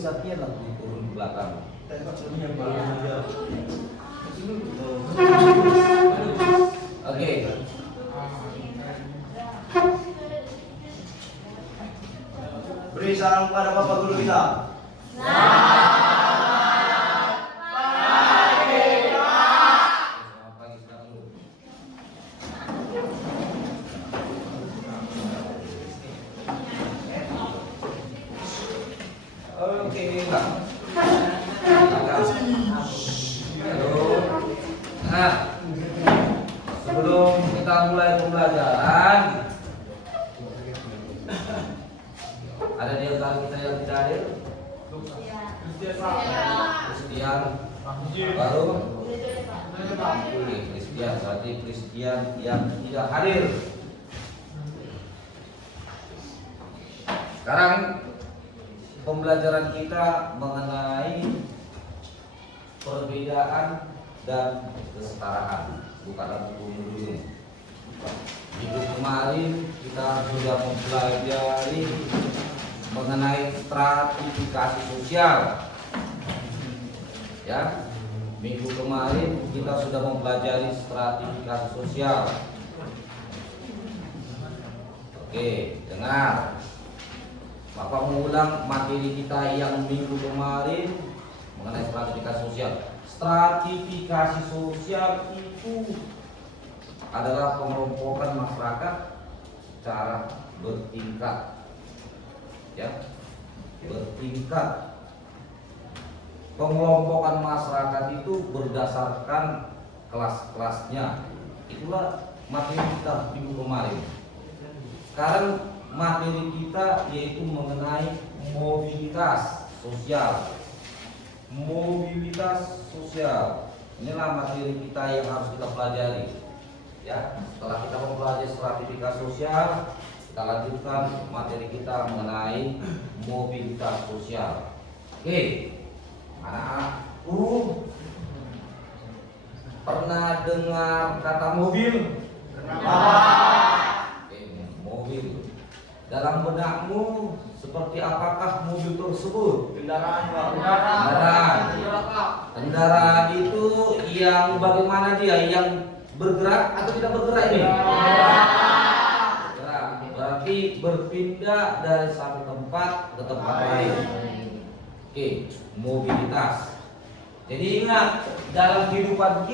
Satya lah turun ke belakang. Oke. Beri salam kepada Bapak Guru kita. Oke, Pak. Nah, sebelum kita mulai pembelajaran, ada di antara kita yang tidak hadir? Christian, baru? Oke, Christian, berarti Christian yang tidak hadir. Sekarang pembelajaran kita mengenai perbedaan dan kesetaraan, bukan buku dulu. Minggu kemarin kita sudah mempelajari mengenai stratifikasi sosial. Ya, minggu kemarin kita sudah mempelajari stratifikasi sosial. Oke, dengar. Bapak mengulang materi kita yang minggu kemarin mengenai stratifikasi sosial. Stratifikasi sosial itu adalah pengelompokan masyarakat secara bertingkat, ya, bertingkat. Pengelompokan masyarakat itu berdasarkan kelas-kelasnya. Itulah materi kita minggu kemarin. Sekarang materi kita yaitu mengenai mobilitas sosial. Mobilitas sosial. Inilah materi kita yang harus kita pelajari. Ya, setelah kita mempelajari stratifikasi sosial, kita lanjutkan materi kita mengenai mobilitas sosial. Oke, anak-anakku pernah dengar kata mobil? Kenapa? Oke, mobil. Dalam benakmu seperti apakah mobil tersebut? Kendaraan, Pak. Kendaraan itu yang bagaimana dia? Yang bergerak atau tidak bergerak ini? Bergerak. Berarti berpindah dari satu tempat ke tempat lain. Oke, mobilitas. Jadi ingat, dalam kehidupan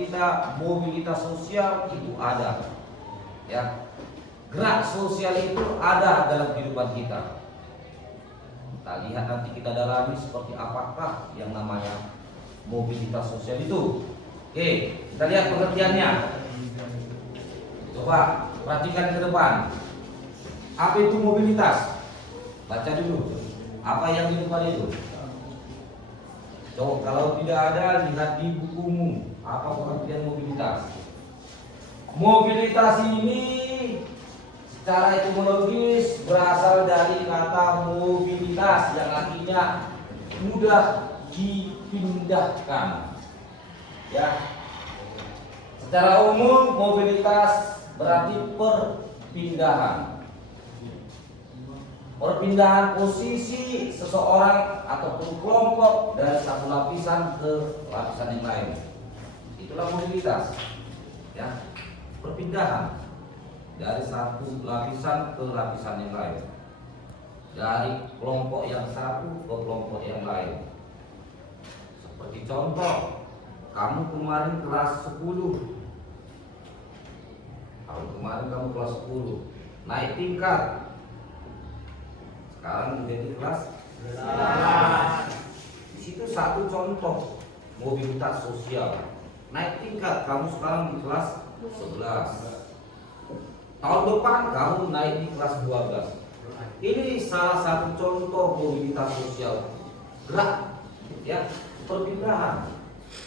kita mobilitas sosial itu ada. Ya, gerak sosial itu ada dalam kehidupan kita. Kita lihat nanti kita dalami seperti apakah yang namanya mobilitas sosial itu. Oke, kita lihat pengertiannya. Coba perhatikan ke depan. Apa itu mobilitas? Baca dulu. Apa yang di depan itu? Coba kalau tidak ada, lihat di bukumu. Apa pengertian mobilitas? Mobilitas ini secara etimologis berasal dari kata mobilitas yang artinya mudah dipindahkan. Ya. Secara umum mobilitas berarti perpindahan. Perpindahan posisi seseorang ataupun kelompok dari satu lapisan ke lapisan yang lain. Itulah mobilitas. Ya. Perpindahan dari satu lapisan ke lapisan yang lain, dari kelompok yang satu ke kelompok yang lain. Seperti contoh, kamu kemarin kelas 10. Kamu kelas 10, naik tingkat. Sekarang menjadi kelas 11. Di situ satu contoh mobilitas sosial. Naik tingkat, kamu sekarang di kelas 11. Tahun depan kamu naik di kelas 12. Ini salah satu contoh mobilitas sosial. Gerak, ya, perpindahan,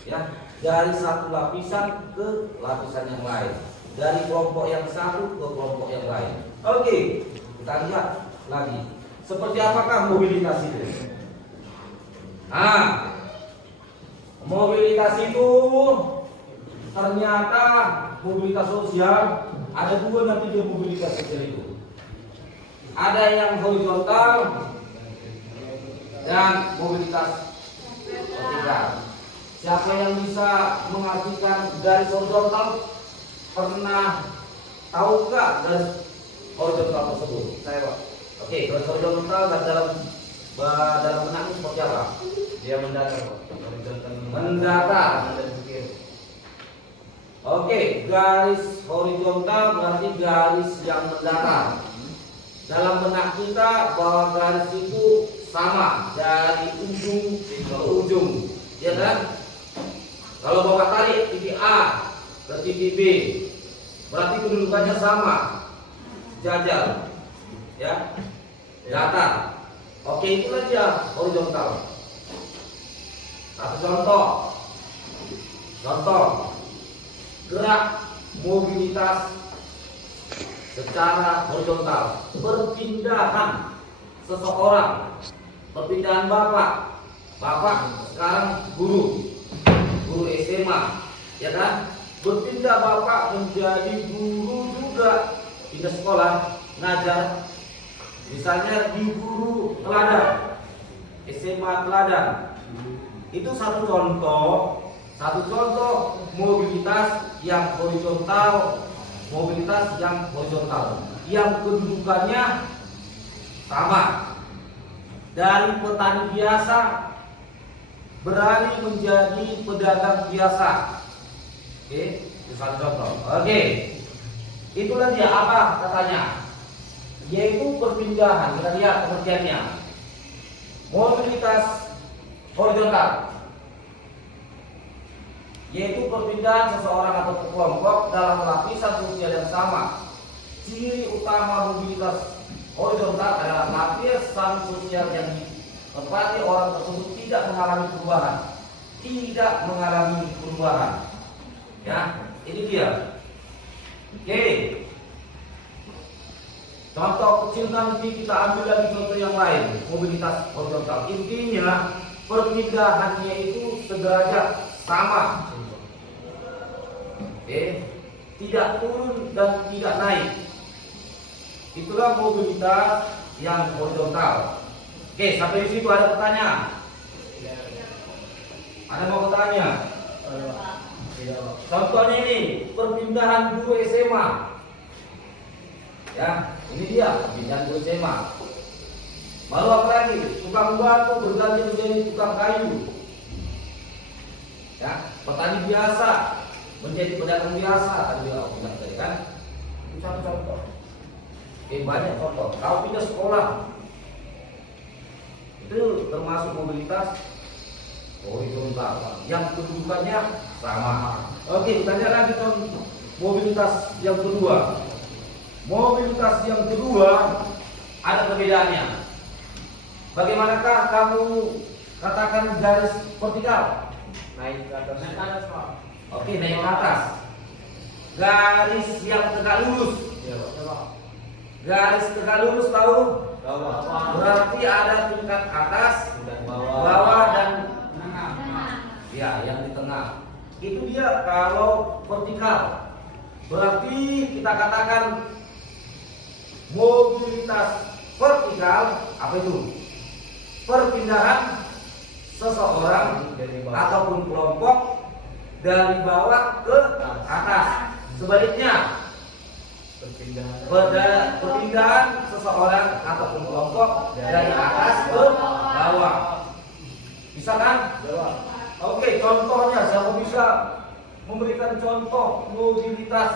ya, dari satu lapisan ke lapisan yang lain, dari kelompok yang satu ke kelompok yang lain. Oke, kita lihat lagi. Seperti apakah mobilitas itu? Mobilitas itu ternyata mobilitas sosial ada dua nanti dia mobilitas sosial itu. ada yang horizontal dan mobilitas vertikal. Siapa yang bisa mengartikan garis horizontal? Pernah tahu nggak garis horizontal tersebut? Saya Pak. Oke, garis horizontal dalam benak seperti apa? Dia mendatar Pak. Horizontal Mendatar. Oke, garis horizontal berarti garis yang mendatar. Dalam benak kita bahwa garis itu sama dari ujung ke ujung, ya kan? Kalau bapak tarik titik A ke titik B, berarti kedudukannya sama, sejajar, ya, datar. Oke, itulah dia horizontal. Satu contoh gerak mobilitas secara horizontal, perpindahan seseorang, perpindahan bapak sekarang guru SMA, ya kan? Berpindah bapak menjadi guru juga, pindah sekolah ngajar, misalnya di guru teladan, SMA teladan. Itu satu contoh mobilitas yang horizontal, yang kedudukannya sama. Dari petani biasa beralih menjadi pedagang biasa. Oke, itu satu contoh. Oke, itulah dia apa katanya, yaitu perpindahan. Kita lihat pengertiannya. Mobilitas horizontal yaitu perpindahan seseorang atau kelompok dalam lapisan sosial yang sama. Ciri utama mobilitas horizontal adalah lapisan sosial yang ditempati orang tersebut tidak mengalami perubahan. Ya, ini dia. Oke. Contoh kecil nanti kita ambil lagi contoh yang lain, mobilitas horizontal. Intinya perpindahannya itu sederajat, sama. Tidak turun dan tidak naik. Itulah mobilitas yang horizontal. Oke, sampai di situ ada pertanyaan? Ada mau bertanya? Contohnya ini perpindahan guru SMA. Ya, ini dia perpindahan guru SMA. Baru apa lagi? Tukang batu berganti menjadi tukang kayu. Ya, petani biasa menjadi pedagang biasa, tadi aku bilang tadi kan. Itu satu contoh. Banyak contoh. Kalau pindah sekolah, itu termasuk mobilitas horizontal yang kedudukannya sama. Oke, kita lihat lagi contoh mobilitas yang kedua. Mobilitas yang kedua ada perbedaannya. Bagaimanakah kamu katakan garis vertikal? Naik ke atas. Oke, naik ke atas. Garis yang tegak lurus. Iya Pak. Garis tegak lurus tahu? Bawah. Berarti ada tingkat atas, bawah dan ya, yang di tengah. Itu dia kalau vertikal. Berarti kita katakan mobilitas vertikal apa itu? Perpindahan seseorang ataupun kelompok dari bawah ke atas. Sebaliknya perpindahan seseorang ataupun kelompok dari atas ke bawah. Bisa kan? Oke, contohnya siapa bisa memberikan contoh mobilitas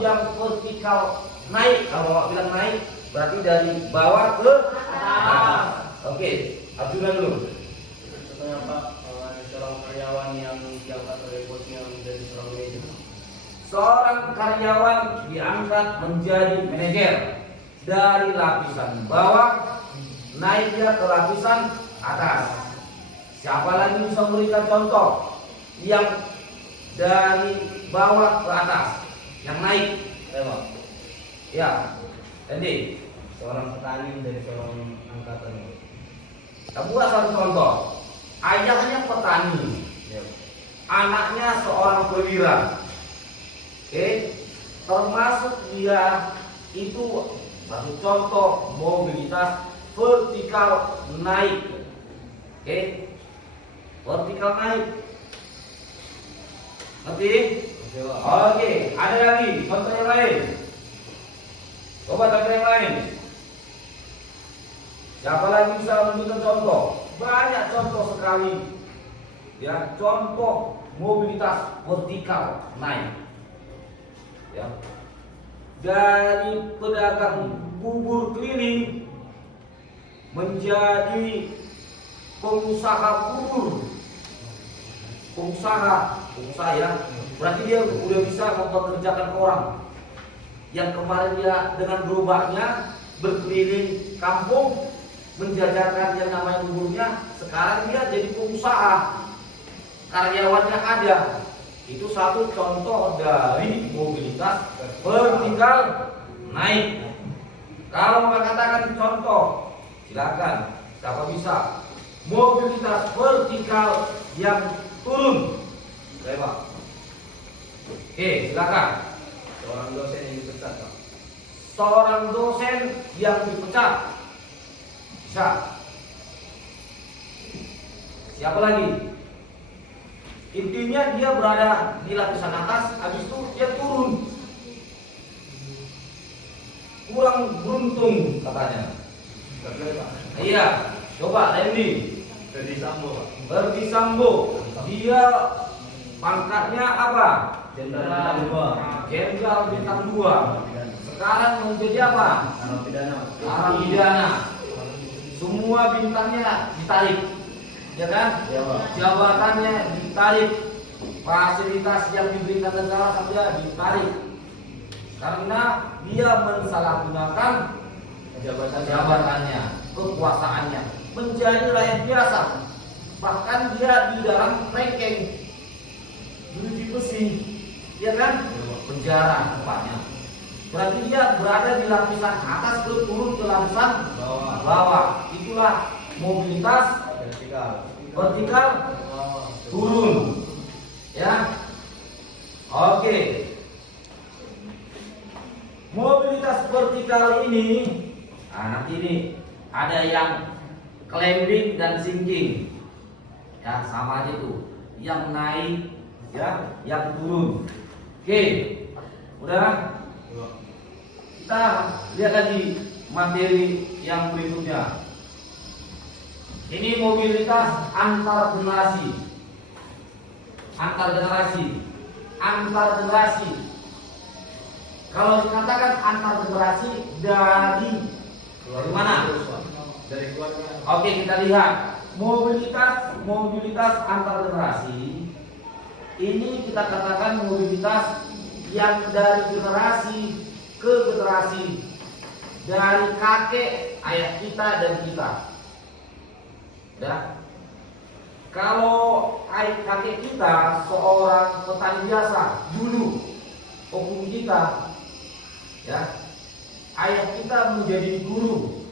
yang vertikal naik? Kalau Bapak bilang naik, berarti dari bawah ke atas. Oke, Abdullah dulu. Contohnya Pak, ada seorang karyawan yang diangkat oleh bosnya menjadi seorang manajer. Seorang karyawan diangkat menjadi manajer dari lapisan bawah naik dia ke lapisan atas. Siapa lagi bisa memberikan contoh yang dari bawah ke atas yang naik? Ya, Andy. Seorang petani dari seorang angkatan. Kita buat satu contoh. Ayahnya petani, anaknya seorang perwira. Oke, termasuk dia itu Satu contoh mobilitas vertikal naik. Oke, vertikal naik. Ngerti? Oke, ada lagi contoh yang lain. Coba contoh yang lain. Siapa lagi bisa menunjukkan contoh? Banyak contoh sekali. Ya, contoh mobilitas vertikal naik. Ya. Dari pedagang bubur keliling menjadi pengusaha bubur. Pengusaha ya. Berarti dia udah bisa mempekerjakan orang. Yang kemarin dia dengan gerobaknya berkeliling kampung menjajakan yang namanya buburnya, sekarang dia jadi pengusaha. Karyawannya ada. Itu satu contoh dari mobilitas vertikal naik. Kalau mengatakan contoh, silakan. Siapa bisa? Mobilitas vertikal yang turun. Coba. Oke, silakan. Seorang dosen yang dipecat, Pak. Seorang dosen yang dipecat. Bisa. Siapa lagi? Intinya dia berada di lapisan atas, habis itu dia turun. Kurang beruntung katanya. Iya, coba Randy. Ferdi Sambo, Pak. Ferdi Sambo. Dia pangkatnya apa? Jenderal bintang 2. Jenderal bintang 2. Sekarang menjadi apa? Narapidana. Semua bintangnya ditarik. Ya kan? Ya, Pak. Jabatannya ditarik, fasilitas yang diberikan negara saja ditarik, karena dia mensalahgunakan jabatannya, kekuasaannya, menjadi rakyat biasa. Bahkan dia di dalam rengkeng, jeruji besi, ya kan? Penjara tempatnya. Berarti dia berada di lapisan atas turun ke lapisan bawah. Itulah mobilitas vertikal turun. Ya. Oke. Mobilitas vertikal ini, nanti ini ada yang climbing dan sinking. Ya, sama aja tuh. Yang naik, ya, yang turun. Oke. Udah. Kita lihat lagi materi yang berikutnya. Ini mobilitas antar generasi. Antar generasi. Kalau dikatakan antar generasi dari mana? Dari keluarga. Oke, kita lihat mobilitas antar generasi. Ini kita katakan mobilitas yang dari generasi ke generasi, dari kakek ayah kita dan kita. Ya. Kalau kakek kita seorang petani biasa dulu, opung kita, ya, ayah kita menjadi guru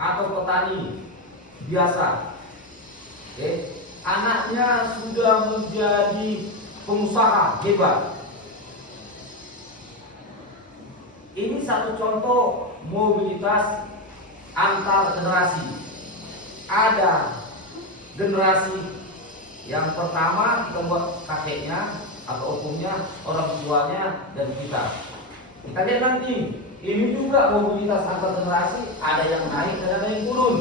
atau petani biasa. Oke. Anaknya sudah menjadi pengusaha hebat. Ini satu contoh mobilitas antar generasi. Ada generasi yang pertama kita buat kakeknya atau opungnya, orang tuanya, dan kita. Kita lihat nanti, ini juga mobilitas antar generasi, ada yang naik dan ada yang turun.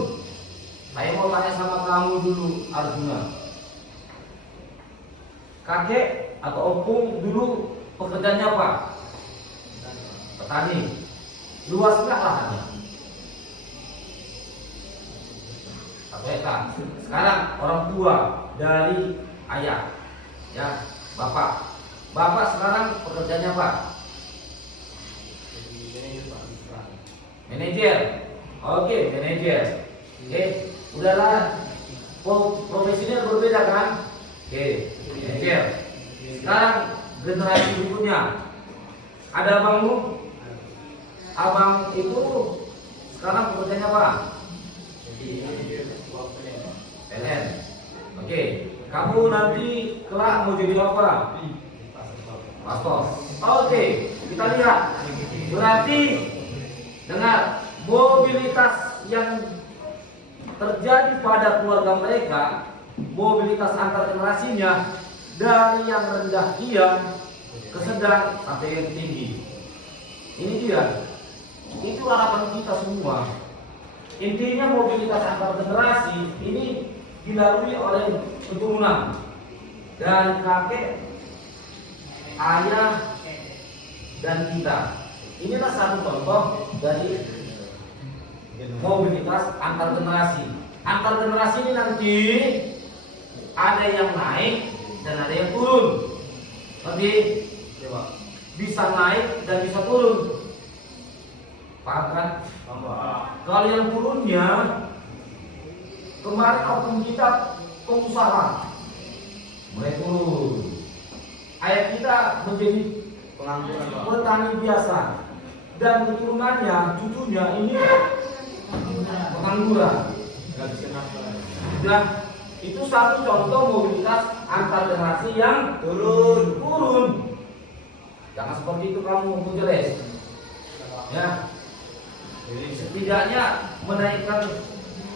Saya mau tanya sama kamu dulu, Arjuna. Kakek atau opung dulu pekerjaannya apa? Petani. Luas nggak lahannya? 1 hektar. Sekarang orang tua dari ayah, ya, bapak. Bapak sekarang pekerjaannya apa? Manajer. Oke, manajer. Oke, udahlah. Profesinya berbeda kan? Oke, manajer. Sekarang generasi berikutnya. Ada abangmu? Abang itu sekarang pekerjaannya apa? PLN. Oke, kamu nanti kelak mau jadi apa? Pastor. Oke, kita lihat. Berarti Dengar, mobilitas yang terjadi pada keluarga mereka, mobilitas antar generasinya dari yang rendah diam ke sedang sampai yang tinggi. Ini dia. Itu harapan kita semua. Intinya mobilitas antar generasi ini dilalui oleh keturunan dari kakek, ayah, dan kita. Inilah satu contoh dari mobilitas antar generasi. Antar generasi ini nanti ada yang naik dan ada yang turun. Tapi bisa naik dan bisa turun. Paham kan? Kalau yang turunnya kemarin oknum kita pengusaha, mulai turun. Ayah kita menjadi petani biasa dan keturunannya, cucunya ini pengangguran. Dan itu satu contoh mobilitas antar generasi yang turun. Jangan seperti itu kamu menjeles. Ya, setidaknya menaikkan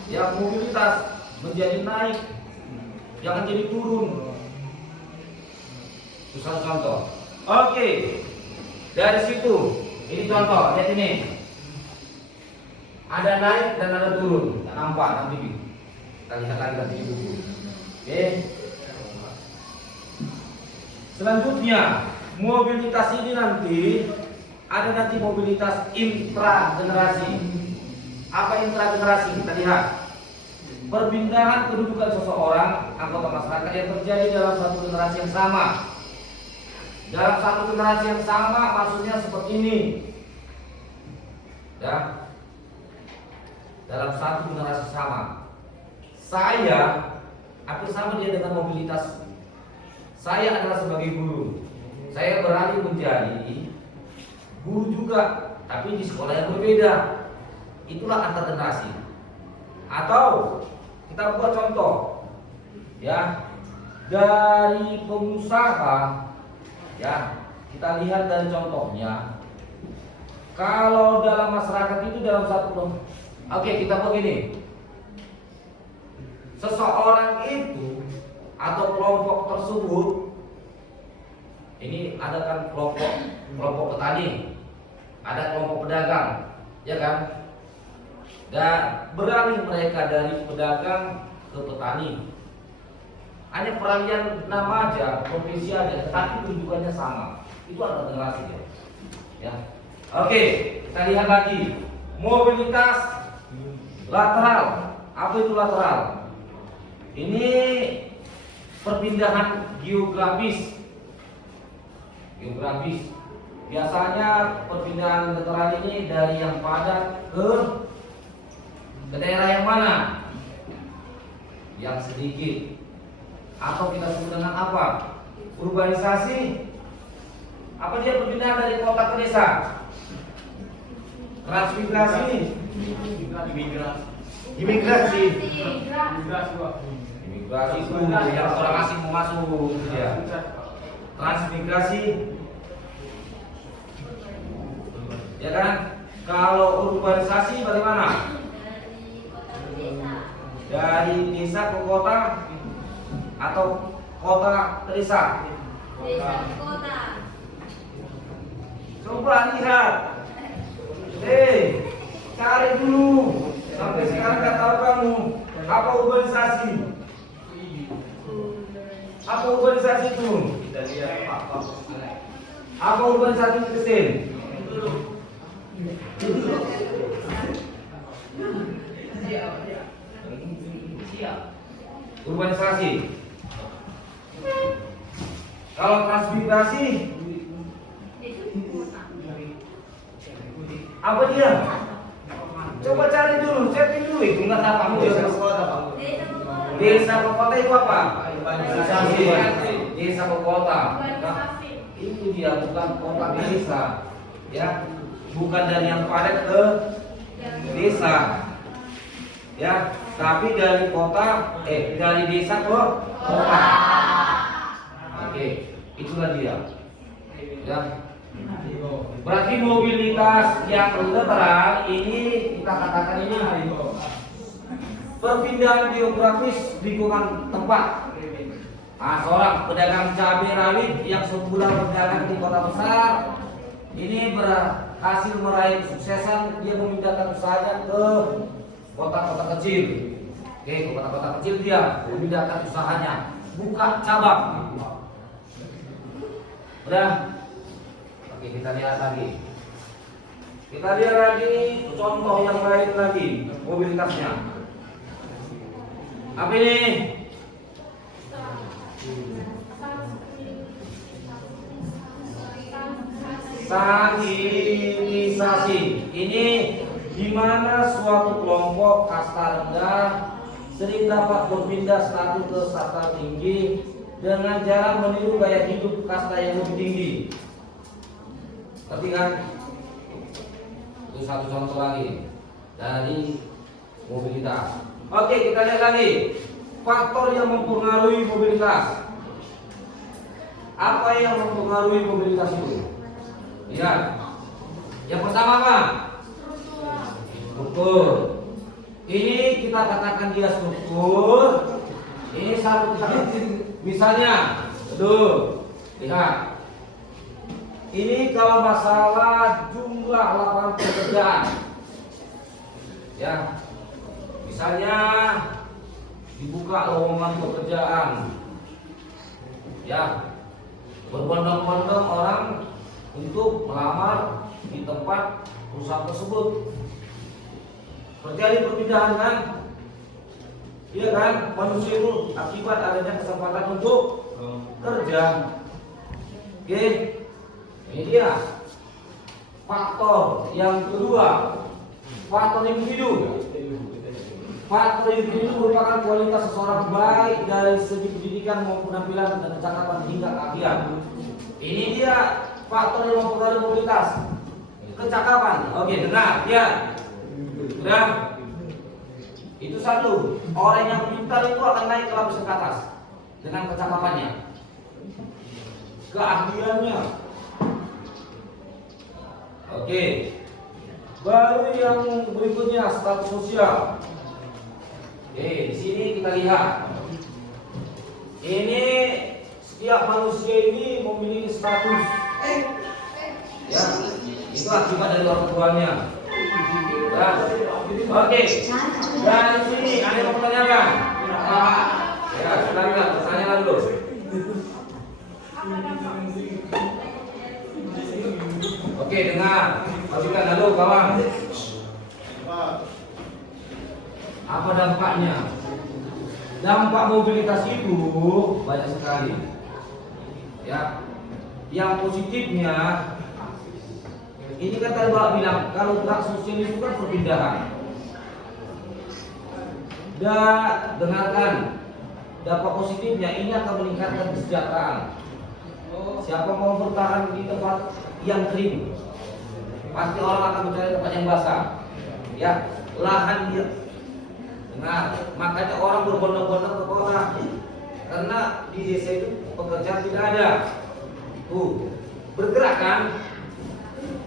ya mobilitas menjadi naik, jangan jadi turun. Itu satu contoh. Oke, dari situ ini contoh, lihat ini. Ada naik dan ada turun. Tak nampak nanti. Kita lihat lagi nanti di buku. Oke. Selanjutnya, mobilitas ini nanti ada nanti mobilitas intragenerasi. Apa intragenerasi? Kita lihat. Perpindahan kedudukan seseorang anggota masyarakat yang terjadi dalam satu generasi yang sama. Dalam satu generasi yang sama maksudnya seperti ini. Ya. Dalam satu generasi sama. Saya hampir sama dia dengan mobilitas. Saya adalah sebagai guru. Saya beralih menjadi guru juga, tapi di sekolah yang berbeda. Itulah antar generasi. Atau kita buat contoh, ya, dari pengusaha, ya, kita lihat dari contohnya. Kalau dalam masyarakat itu dalam satu, oke, kita begini. Seseorang itu atau kelompok tersebut, ini ada kan kelompok petani, ada kelompok pedagang, ya kan? Dan beralih mereka dari pedagang ke petani. Hanya peralihan nama aja, profesi aja, tetapi tujuannya sama. Itu adalah generasi ya. Ya. Oke, kita lihat lagi mobilitas lateral. Apa itu lateral? Ini perpindahan geografis. Biasanya perpindahan lateral ini dari yang padat ke daerah yang mana? Yang sedikit. Atau kita sebut dengan apa? Urbanisasi. Apa dia perpindahan dari kota ke desa? Transmigrasi. Imigrasi itu yang orang asing mau masuk, ya. Transmigrasi, ya kan? Kalau urbanisasi bagaimana? Dari desa ke kota atau kota ke desa? Desa ke kota. Coba lihat. Cari dulu. Sampai sekarang nggak tahu kamu apa urbanisasi? Apa urbanisasi itu? Apa urbanisasi itu Christine? Urbanisasi. Kalau transmigrasi, apa dia? Coba cari dulu, cari dulu itu nggak tahu kamu desa ke kota, Pak. Desa ke kota itu apa? Desa ke kota. Itu dia bukan kota desa, ya, bukan dari yang padat ke desa, ya, tapi dari kota, dari desa ke kota. Oke, itulah dia, ya. Berarti mobilitas yang terang ini kita katakan ini perpindahan geografis lingkungan tempat. Nah, seorang pedagang cabai rawit yang semula berdagang di kota besar ini berhasil meraih kesuksesan, dia memindahkan usahanya ke kota-kota kecil. Oke, ke kota-kota kecil dia memindahkan usahanya, buka cabang. Udah? Oke, kita lihat lagi. Kita lihat lagi contoh yang lain lagi mobilitasnya. Apa ini? Sanginisasi. Ini di mana suatu kelompok kasta rendah sering dapat berpindah status ke kasta tinggi dengan cara meniru gaya hidup kasta yang lebih tinggi. Ngerti kan? Itu satu contoh lagi dari mobilitas. Oke, kita lihat lagi faktor yang mempengaruhi mobilitas. Apa yang mempengaruhi mobilitas itu? Lihat. Yang pertama apa? Struktur. Ini kita katakan dia struktur. Ini satu misalnya, tuh, lihat. Ini kalau masalah jumlah lapangan pekerjaan, ya, misalnya dibuka lowongan pekerjaan, ya, berbondong-bondong orang untuk melamar di tempat perusahaan tersebut. Terjadi perpindahan kan? Iya kan? Manusia itu akibat adanya kesempatan untuk kerja. Oke, ini dia faktor yang kedua, faktor individu. Faktor individu merupakan kualitas seseorang baik dari segi pendidikan maupun penampilan dan kecakapan hingga keahlian. Ini dia faktor yang mempengaruhi mobilitas. Kecakapan. Oke, dengar ya. Sudah. Itu satu. Orang yang pintar itu akan naik ke lapisan ke atas dengan kecakapannya, keahliannya. Oke. Baru yang berikutnya status sosial. Oke, di sini kita lihat. Ini setiap manusia ini memiliki status. Ya, itu akibat dari orang tuanya. Ya. Oke. Dan di sini ada yang mau bertanyakan? Ya, silakan bertanya dulu. Oke, dengar. Pastikan dulu kawan. Apa dampaknya? Dampak mobilitas itu banyak sekali. Ya. Yang positifnya ini kan tadi Bapak bilang kalau gerak sosial itu kan perpindahan. Dan dengarkan, dampak positifnya ini akan meningkatkan kesejahteraan. Siapa mau bertahan di tempat yang kering, pasti orang akan mencari tempat yang basah. Ya, lahan dia. Dengar, makanya orang berbondong-bondong ke kota karena di desa itu pekerjaan tidak ada. Tuh, bergerak kan?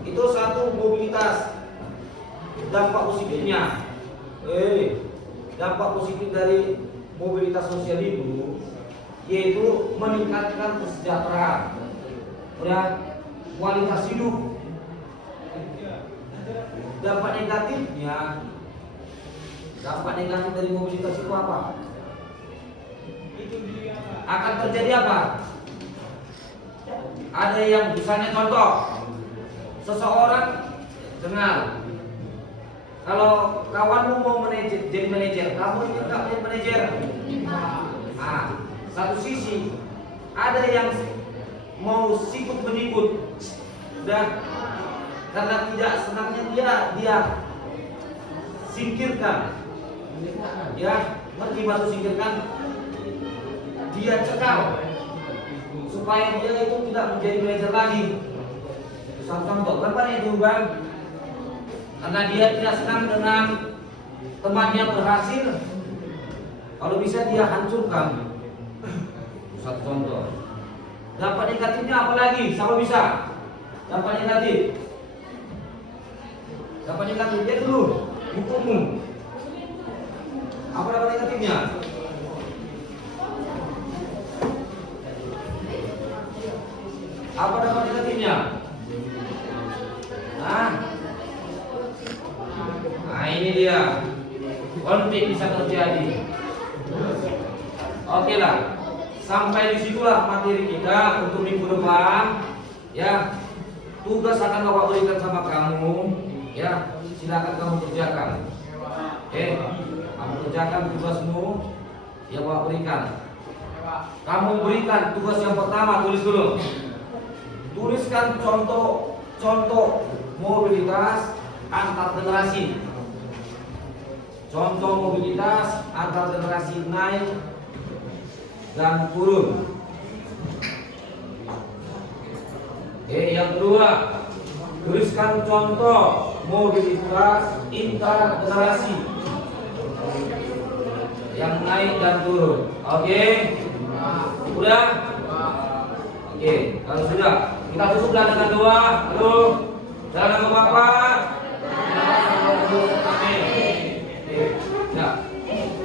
Itu satu mobilitas. Dampak positifnya. Dampak positif dari mobilitas sosial itu yaitu meningkatkan kesejahteraan, kualitas hidup. Dampak negatifnya, dampak negatif dari mobilitas itu apa? Akan terjadi apa? Ada yang misalnya contoh, seseorang dengar, kalau kawanmu mau jadi manajer, kamu ingin nggak menjadi manajer? Satu sisi ada yang mau sikut menikut, dan karena tidak senangnya dia singkirkan, ya, ngerti maksud singkirkan? Dia cekal supaya dia itu tidak menjadi manajer lagi. Satu contoh, kenapa itu kan? Karena dia tidak senang dengan temannya berhasil, kalau bisa dia hancurkan. Satu contoh. Dampak negatifnya apa lagi? Siapa bisa? Yang paling negatif. Yang paling negatif dia dulu. Bukumu. Apa dampak negatifnya? Apa dampak negatifnya? Nah ini dia. Konflik bisa terjadi. Oke lah. Sampai disitulah materi kita untuk minggu depan. Ya, tugas akan Bapak berikan sama kamu. Ya, silakan kamu kerjakan. Oke, kamu kerjakan tugasmu. Ya Bapak berikan. Kamu berikan tugas yang pertama, tulis dulu. Tuliskan contoh mobilitas antar generasi. Contoh mobilitas antar generasi naik dan turun. Yang kedua, tuliskan contoh mobilitas intergenerasi yang naik dan turun. Oke? Udah? Oke, kalau sudah kita tutuplah dengan doa. Halo, dalam nama Bapa